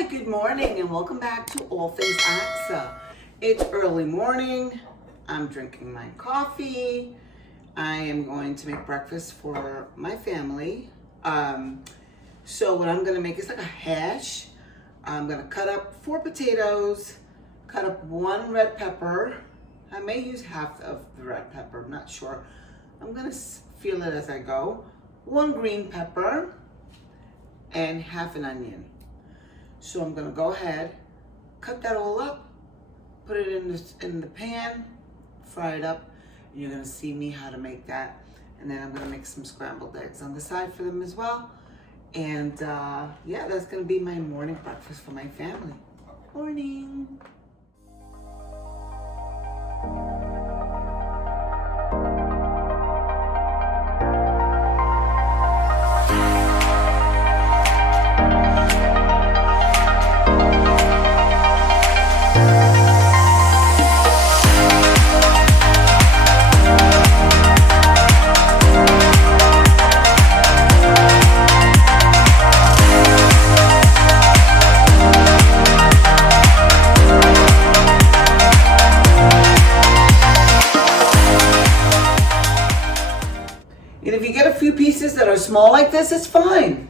Hi, good morning, and welcome back to All Things AXA. It's early morning. I'm drinking my coffee. I am going to make breakfast for my family. So what I'm going to make is like a hash. I'm going to cut up 4 potatoes, cut up 1 red pepper. I may use half of the red pepper, I'm not sure. I'm going to feel it as I go. 1 green pepper and half an onion. So I'm gonna go ahead, cut that all up, put it in the pan, fry it up, and you're gonna see me how to make that. And then I'm gonna make some scrambled eggs on the side for them as well. And yeah, that's gonna be my morning breakfast for my family. Morning. And if you get a few pieces that are small like this, it's fine.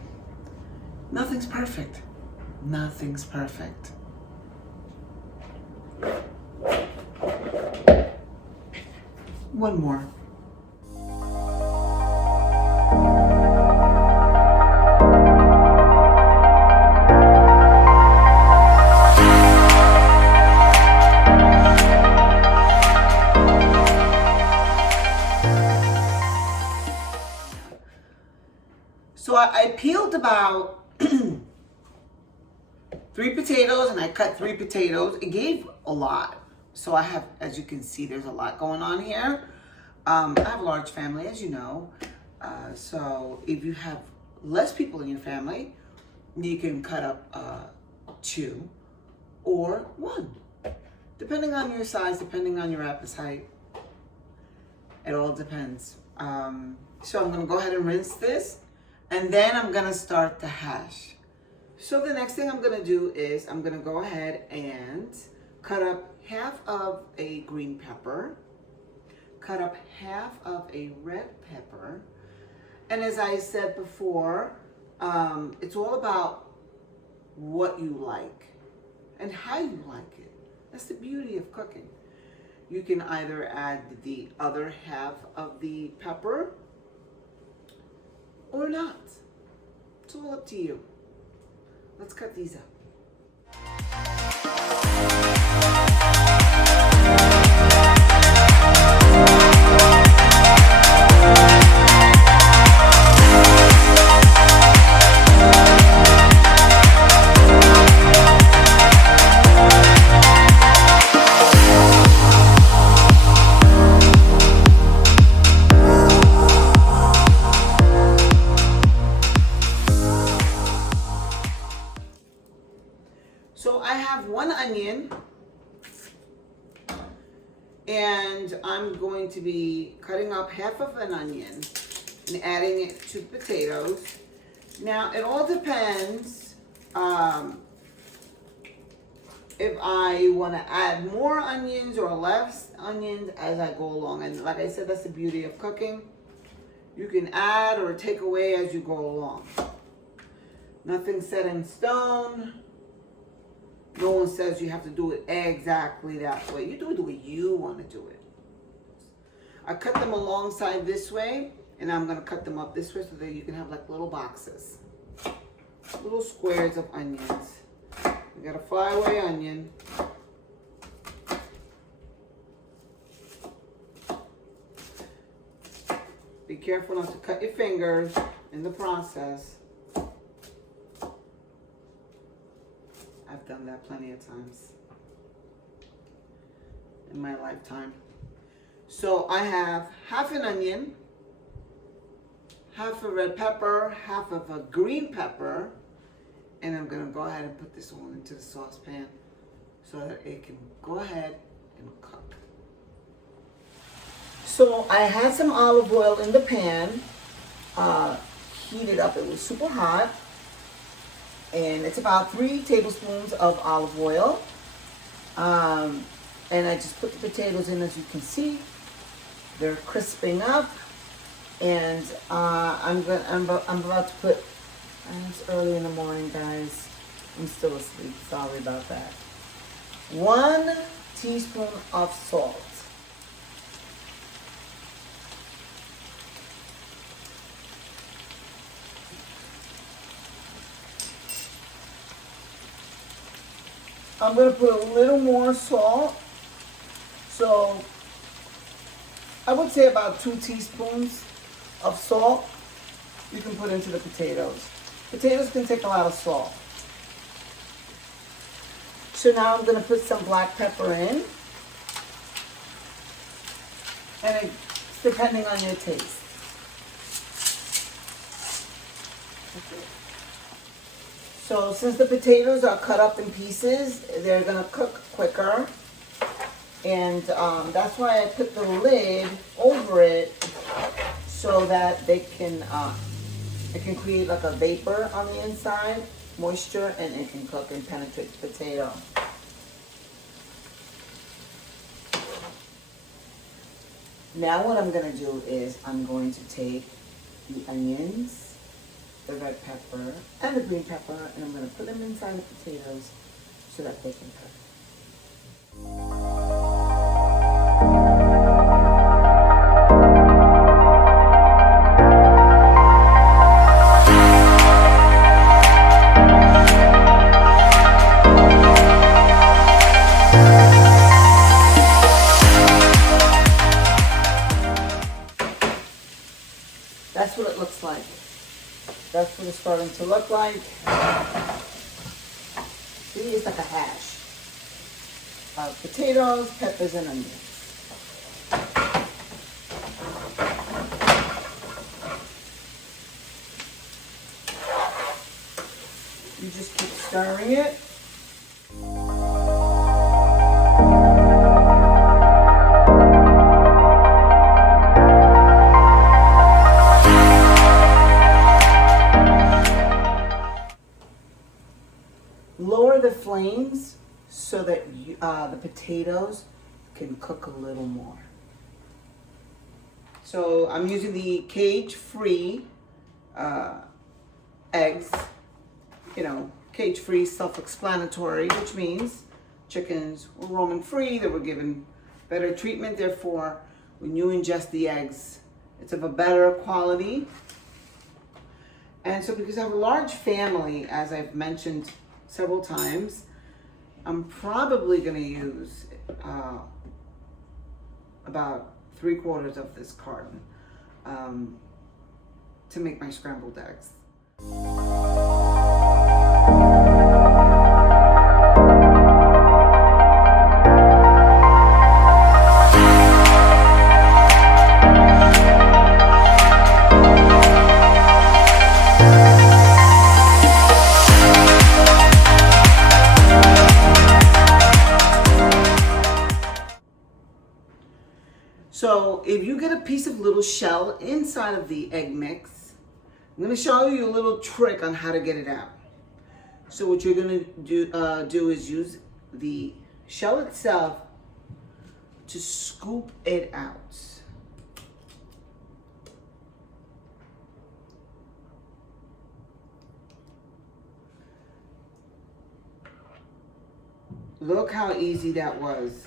Nothing's perfect. Nothing's perfect. One more. So I peeled about 3 potatoes and I cut 3 potatoes. It gave a lot. So I have, as you can see, there's a lot going on here. I have a large family, as you know. So if you have less people in your family, you can cut up 2 or 1. Depending on your size, depending on your appetite. It all depends. So I'm gonna go ahead and rinse this. And then I'm gonna start the hash. So the next thing I'm gonna do is I'm gonna go ahead and cut up half of a green pepper, cut up half of a red pepper. And as I said before, it's all about what you like and how you like it. That's the beauty of cooking. You can either add the other half of the pepper or not. It's all up to you. Let's cut these up. So I have 1 onion, and I'm going to be cutting up half of an onion and adding it to potatoes. Now it all depends if I want to add more onions or less onions as I go along. And like I said, that's the beauty of cooking. You can add or take away as you go along. Nothing's set in stone. No one says you have to do it exactly that way. You do it the way you want to do it. I cut them alongside this way, and I'm going to cut them up this way so that you can have like little boxes. Little squares of onions. We got a flyaway onion. Be careful not to cut your fingers in the process. I've done that plenty of times in my lifetime. So I have half an onion, half a red pepper, half of a green pepper, and I'm gonna go ahead and put this all into the saucepan so that it can go ahead and cook. So I had some olive oil in the pan, heated up, it was super hot. And it's about 3 tablespoons of olive oil. And I just put the potatoes in, as you can see. They're crisping up. And I'm about to put, it's early in the morning, guys. I'm still asleep, sorry about that. 1 teaspoon of salt. I'm going to put a little more salt. So I would say about 2 teaspoons of salt you can put into the potatoes. Potatoes can take a lot of salt. So now I'm going to put some black pepper in. And it's depending on your taste. Okay. So since the potatoes are cut up in pieces, they're going to cook quicker. And that's why I put the lid over it so that it can create like a vapor on the inside, moisture, and it can cook and penetrate the potato. Now what I'm going to do is I'm going to take the onions, the red pepper, and the green pepper, and I'm going to put them inside the potatoes so that they can cook. That's what it looks like. That's what it's starting to look like. See, it's like a hash of potatoes, peppers, and onions. You just keep stirring it. Lower the flames so that the potatoes can cook a little more. So I'm using the cage-free eggs. You know, cage-free, self-explanatory, which means chickens were roaming free, they were given better treatment. Therefore, when you ingest the eggs, it's of a better quality. And so because I have a large family, as I've mentioned several times, I'm probably going to use about 3/4 of this carton to make my scrambled eggs. So if you get a piece of little shell inside of the egg mix, I'm going to show you a little trick on how to get it out. So what you're going to do is use the shell itself to scoop it out. Look how easy that was.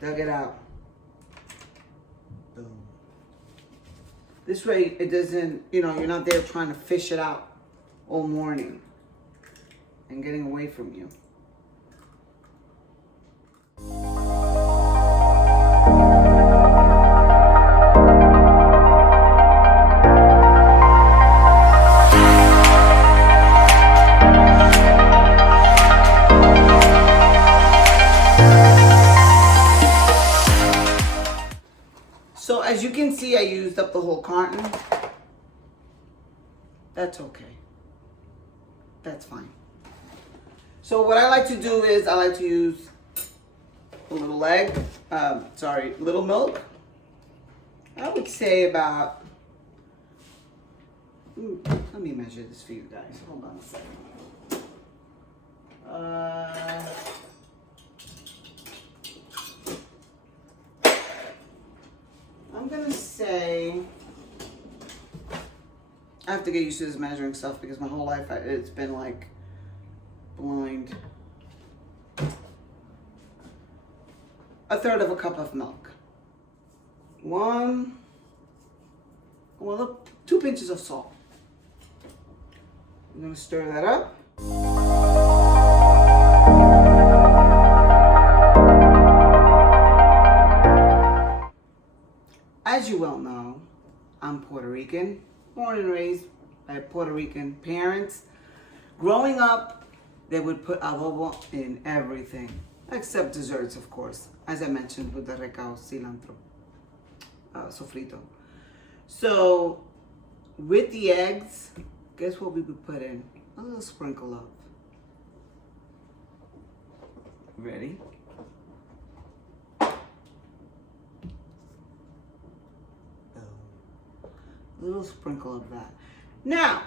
Dug it out. Boom. This way it doesn't, you know, you're not there trying to fish it out all morning and getting away from you. So as you can see, I used up the whole carton. That's okay. That's fine. So what I like to do is I like to use a little egg, little milk. I would say about Let me measure this for you guys. Hold on a second. I'm gonna say, I have to get used to this measuring stuff because my whole life it's been like blind. 1/3 cup of milk. 2 pinches of salt. I'm gonna stir that up. As you well know, I'm Puerto Rican, born and raised by Puerto Rican parents. Growing up, they would put adobo in everything, except desserts, of course, as I mentioned with the recao, cilantro, sofrito. So, with the eggs, guess what we would put in? A little sprinkle of. Ready? A little sprinkle of that. Now,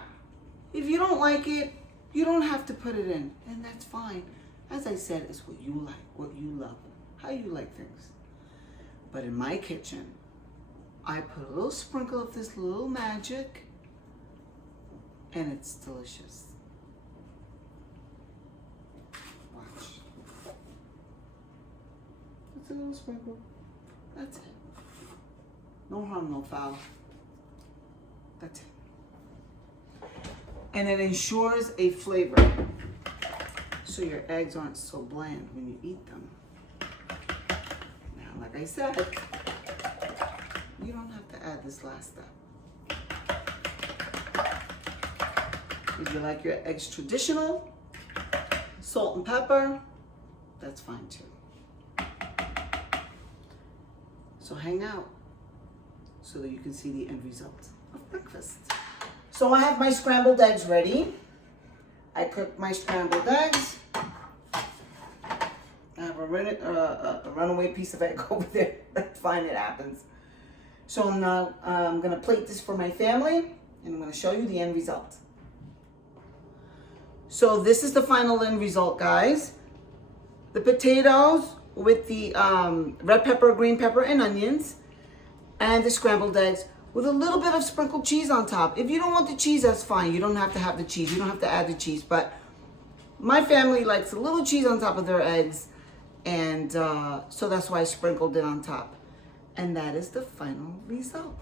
if you don't like it, you don't have to put it in, and that's fine. As I said, it's what you like, what you love, how you like things. But in my kitchen, I put a little sprinkle of this little magic, and it's delicious. Watch. It's a little sprinkle. That's it. No harm, no foul. That's it. And it ensures a flavor so your eggs aren't so bland when you eat them. Now, like I said, you don't have to add this last step. If you like your eggs traditional, salt and pepper, that's fine too. So hang out so that you can see the end result of breakfast. So I have my scrambled eggs ready. I cooked my scrambled eggs. I have a runaway piece of egg over there. That's fine, it happens. So now I'm gonna plate this for my family, and I'm gonna show you the end result. So this is the final end result, guys. The potatoes with the red pepper, green pepper, and onions, and the scrambled eggs with a little bit of sprinkled cheese on top. If you don't want the cheese, that's fine. You don't have to have the cheese. You don't have to add the cheese. But my family likes a little cheese on top of their eggs, and so that's why I sprinkled it on top. And that is the final result.